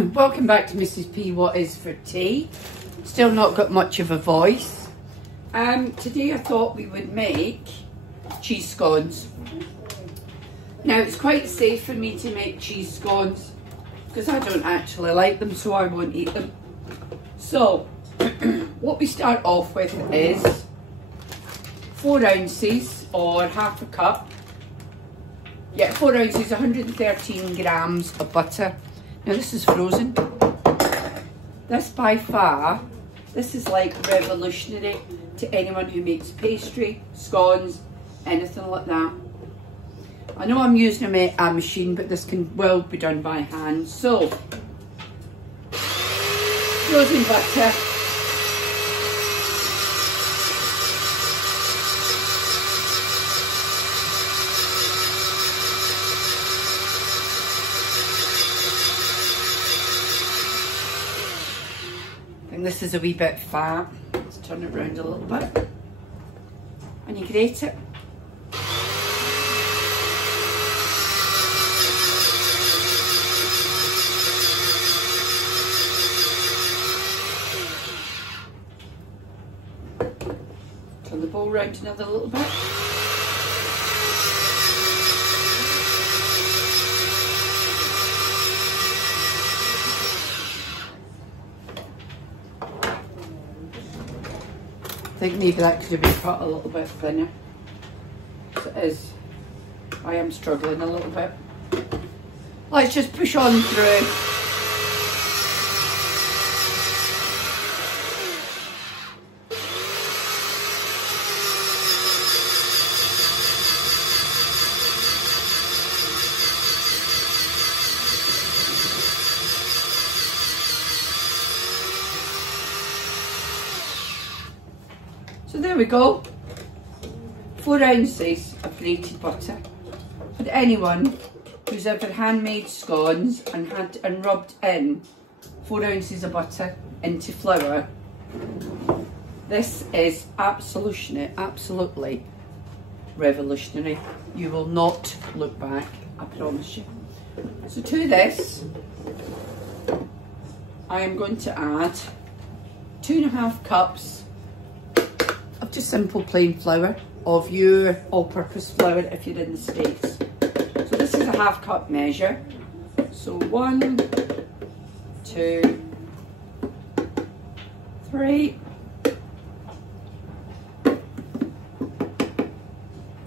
Welcome back to Mrs. P What Is For Tea. Still not got much of a voice. Today I thought we would make cheese scones. Now it's quite safe for me to make cheese scones because I don't actually like them, so I won't eat them. So what we start off with is 4 ounces or half a cup. Yeah, 4 ounces, 113 grams of butter. Now this is frozen. This by far, this is like revolutionary to anyone who makes pastry, scones, anything like that. I know I'm using a machine, but this can well be done by hand. So, frozen butter. This is a wee bit fat. Let's turn it around a little bit. And you grate it. Turn the bowl round another little bit. I think maybe that could have been cut a little bit thinner. As it is, I am struggling a little bit. Let's just push on through. So there we go, 4 ounces of grated butter. For anyone who's ever handmade scones and rubbed in 4 ounces of butter into flour, this is absolutely revolutionary. You will not look back, I promise you. So to this, I am going to add 2.5 cups of just simple plain flour, of your all-purpose flour if you're in the States. So this is a half cup measure. So 1, 2, 3,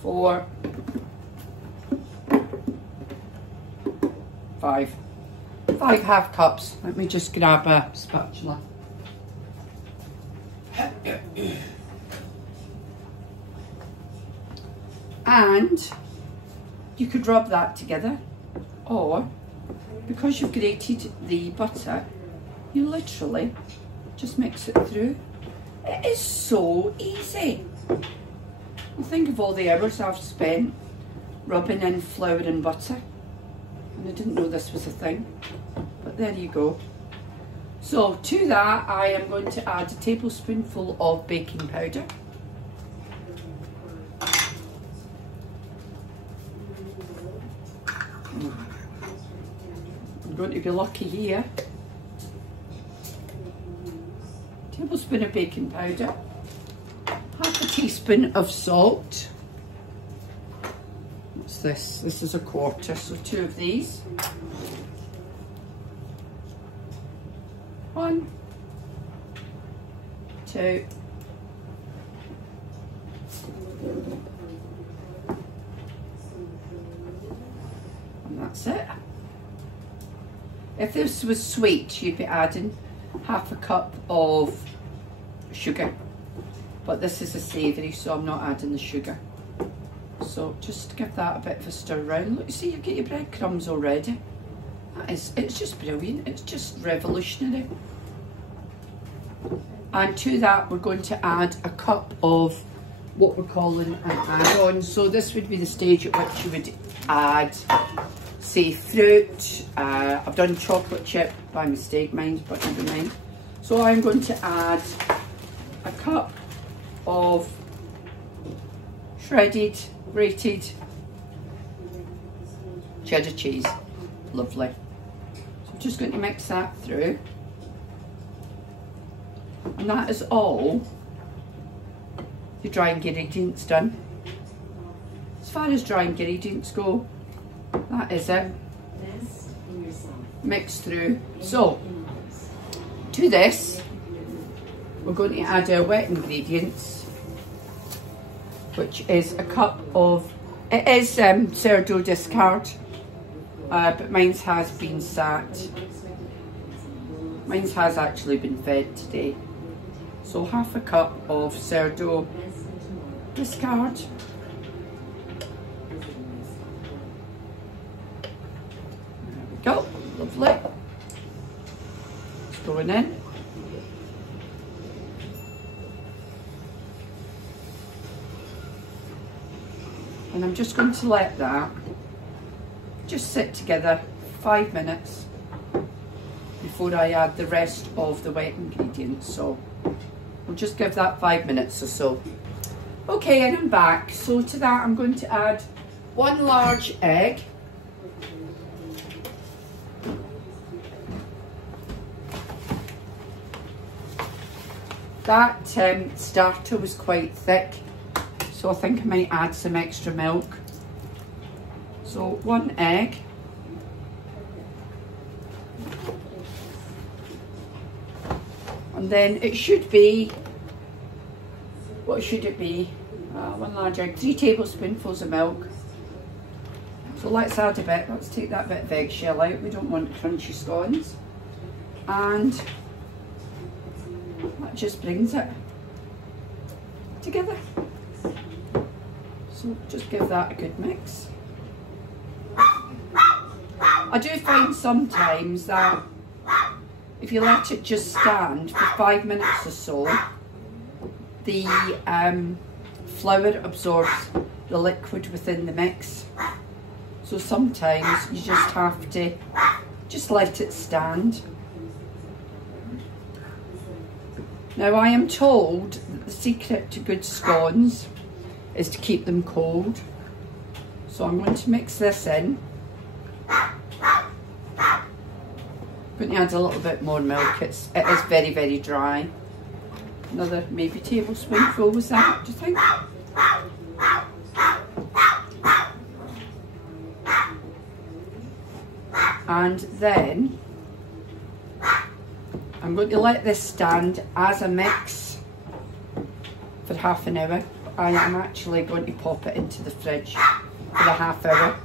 4, 5. 5 half cups. Let me just grab a spatula. And you could rub that together, or because you've grated the butter, you literally just mix it through. It is so easy. Well, think of all the hours I've spent rubbing in flour and butter, and I didn't know this was a thing, but there you go. So to that I am going to add a tablespoonful of baking powder. I'm going to be lucky here. Tablespoon of baking powder, half a teaspoon of salt. What's this? This is a quarter, so 2 of these. 1, 2, and that's it. If this was sweet, you'd be adding half a cup of sugar, but this is a savoury, so I'm not adding the sugar. So just give that a bit of a stir around. Look, you see, you get your breadcrumbs already. It's just brilliant. It's just revolutionary. And to that, we're going to add a cup of what we're calling an add-on. So this would be the stage at which you would add, say, fruit. I've done chocolate chip by mistake, mind, but never mind. So I'm going to add a cup of shredded, grated cheddar cheese. Lovely. So just going to mix that through. And that is all the dry ingredients done. As far as dry ingredients go, that is it. Mixed through. So, to this, we're going to add our wet ingredients, which is a cup of, it is sourdough discard, but mine has been sat. Mine has actually been fed today. So half a cup of sourdough discard. There we go, lovely. It's going in. And I'm just going to let that just sit together 5 minutes before I add the rest of the wet ingredients. So I'll just give that 5 minutes or so. Okay, and I'm back. So to that I'm going to add 1 large egg. That starter was quite thick, so I think I might add some extra milk. So 1 egg. And then it should be, what should it be? 1 large egg, 3 tablespoonfuls of milk. So let's add a bit, let's take that bit of eggshell out, we don't want crunchy scones. And that just brings it together. So just give that a good mix. I do find sometimes that if you let it just stand for 5 minutes or so, the flour absorbs the liquid within the mix. So sometimes you just have to just let it stand. Now I am told that the secret to good scones is to keep them cold. So I'm going to mix this in. I'm going to add a little bit more milk. It is very, very dry. Another maybe tablespoonful, was that, do you think? And then I'm going to let this stand as a mix for half an hour. I am actually going to pop it into the fridge for a half hour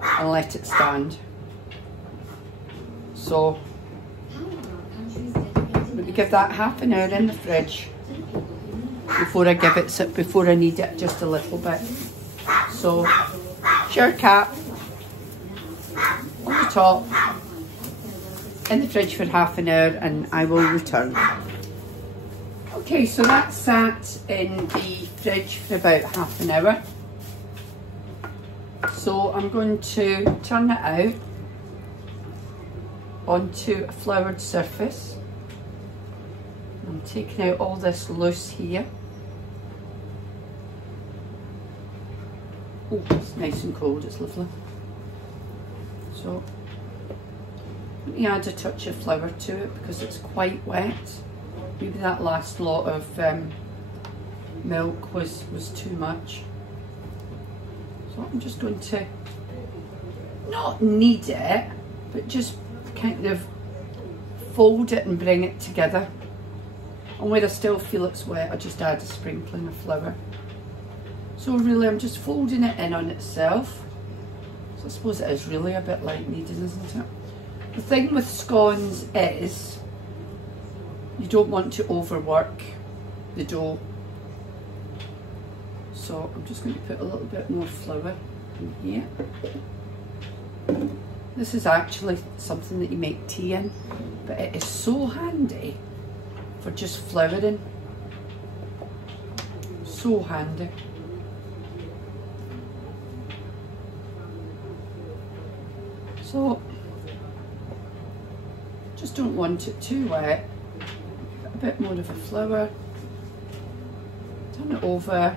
and let it stand. So I'm going to give that half an hour in the fridge before I need it just a little bit. So shower cap on the top, in the fridge for half an hour, and I will return. Okay, so that sat in the fridge for about half an hour. So I'm going to turn it out onto a floured surface. I'm taking out all this loose here. Oh, it's nice and cold, it's lovely. So let me add a touch of flour to it because it's quite wet. Maybe that last lot of milk was too much. So I'm just going to not knead it, but just kind of fold it and bring it together. And where I still feel it's wet, I just add a sprinkling of flour. So really I'm just folding it in on itself. So I suppose it is really a bit like kneading, isn't it? The thing with scones is you don't want to overwork the dough. So I'm just going to put a little bit more flour in here. This is actually something that you make tea in, but it is so handy for just flouring. So handy. So just don't want it too wet. Put a bit more of a flour. Turn it over.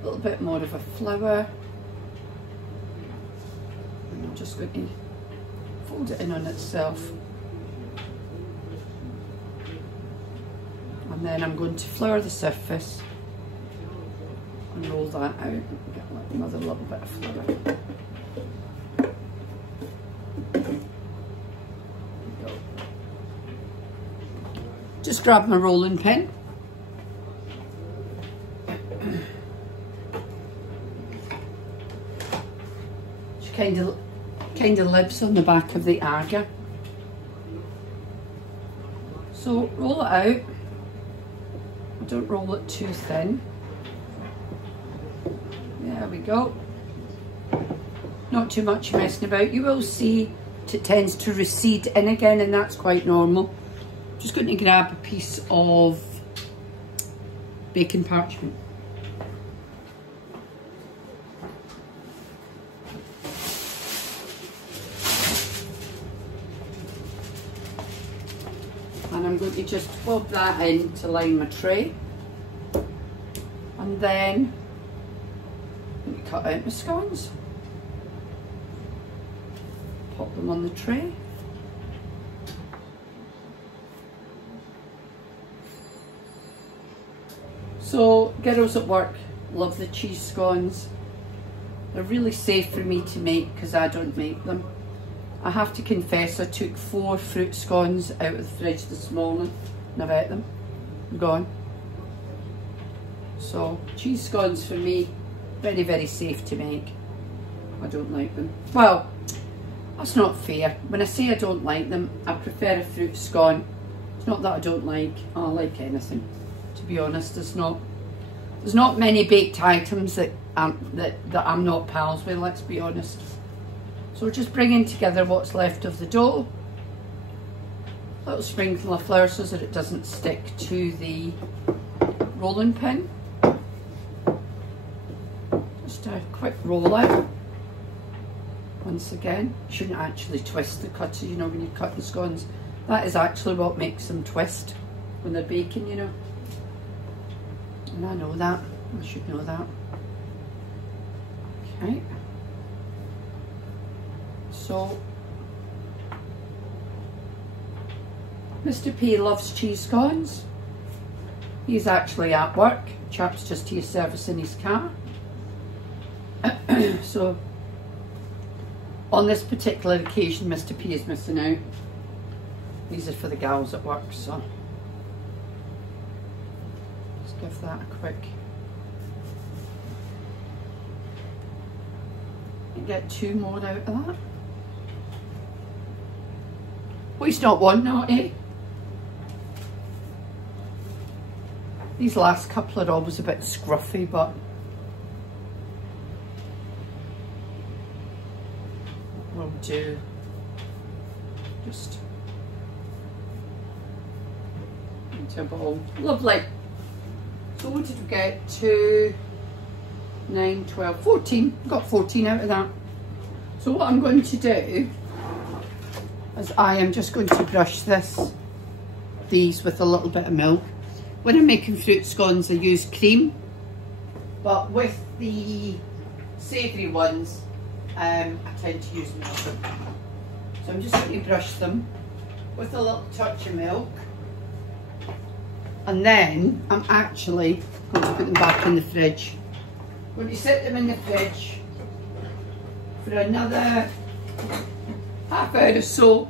A little bit more of a flour. And I'm just going to fold it in on itself. And then I'm going to flour the surface and roll that out. Get another little bit of flour. Just grab my rolling pin. Which kind of lives on the back of the agar. So roll it out. Don't roll it too thin. There we go. Not too much messing about. You will see it tends to recede in again, and that's quite normal. Just going to grab a piece of baking parchment. And I'm going to just bob that in to line my tray. And then I'm going to cut out my scones. Pop them on the tray. So, girls at work love the cheese scones. They're really safe for me to make because I don't make them. I have to confess I took 4 fruit scones out of the fridge this morning and I've ate them. They're gone. So, cheese scones for me, very, very safe to make. I don't like them. Well, that's not fair. When I say I don't like them, I prefer a fruit scone. It's not that I don't like, I like anything. To be honest, there's not many baked items that I'm not pals with, let's be honest. So we're just bringing together what's left of the dough. A little sprinkle of flour so that it doesn't stick to the rolling pin. Just a quick roll out. Once again, you shouldn't actually twist the cutters, you know, when you cut the scones. That is actually what makes them twist when they're baking, you know. And I know that. I should know that. Okay. So, Mr. P loves cheese scones. He's actually at work. Chap's just here servicing his car. So, on this particular occasion, Mr. P is missing out. These are for the gals at work, so let's give that a quick. And get 2 more out of that. Waste not, one not, eh? These last couple are always a bit scruffy, but we'll do. Just into a bowl. Lovely. So what did we get? 2, 9, 12, 14. Got 14 out of that. So what I'm going to do is I am just going to brush these with a little bit of milk. When I'm making fruit scones, I use cream, but with the savoury ones, I tend to use milk. So I'm just going to brush them with a little touch of milk. And then I'm actually going to put them back in the fridge. I'm going to set them in the fridge for another half hour or so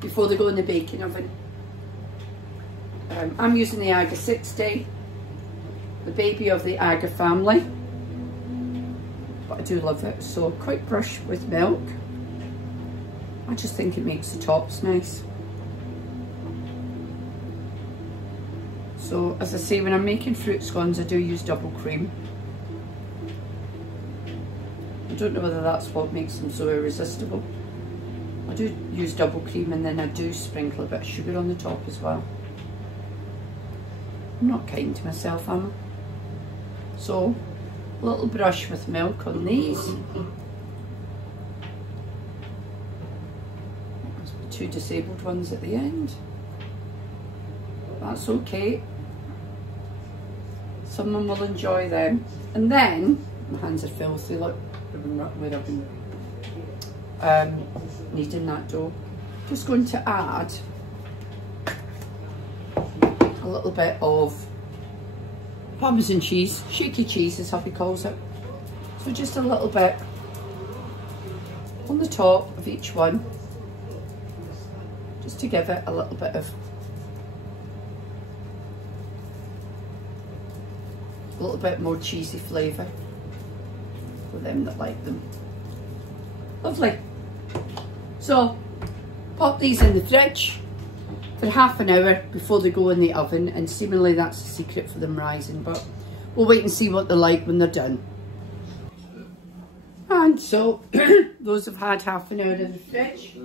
before they go in the baking oven. I'm using the Agar 60, the baby of the Agar family, but I do love it. So a quick brush with milk. I just think it makes the tops nice. So as I say, when I'm making fruit scones, I do use double cream. I don't know whether that's what makes them so irresistible. I do use double cream, and then I do sprinkle a bit of sugar on the top as well. I'm not kind to myself, am I? So, a little brush with milk on these. There's 2 disabled ones at the end. That's okay. Someone will enjoy them. And then, my hands are filthy, look, where I've been kneading that dough. Just going to add a little bit of Parmesan cheese, shaky cheese as hubby calls it. So just a little bit on the top of each one, just to give it a little bit more cheesy flavour for them that like them. Lovely. So pop these in the fridge for half an hour before they go in the oven, and seemingly that's the secret for them rising, but we'll wait and see what they're like when they're done. And so those have had half an hour in the fridge.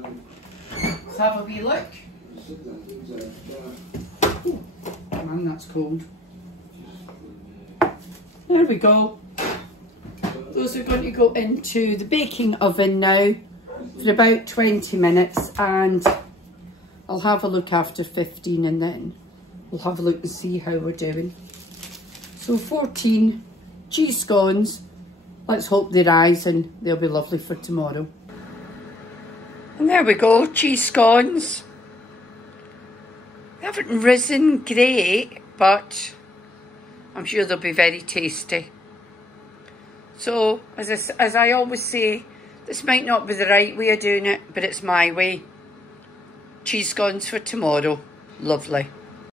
Let's have a wee look. Ooh, man, that's cold. There we go. Those are going to go into the baking oven now for about 20 minutes, and I'll have a look after 15, and then we'll have a look and see how we're doing. So 14 cheese scones. Let's hope they rise and they'll be lovely for tomorrow. And there we go, cheese scones. They haven't risen great, but I'm sure they'll be very tasty. So, as I always say, this might not be the right way of doing it, but it's my way. Cheese scones for tomorrow. Lovely.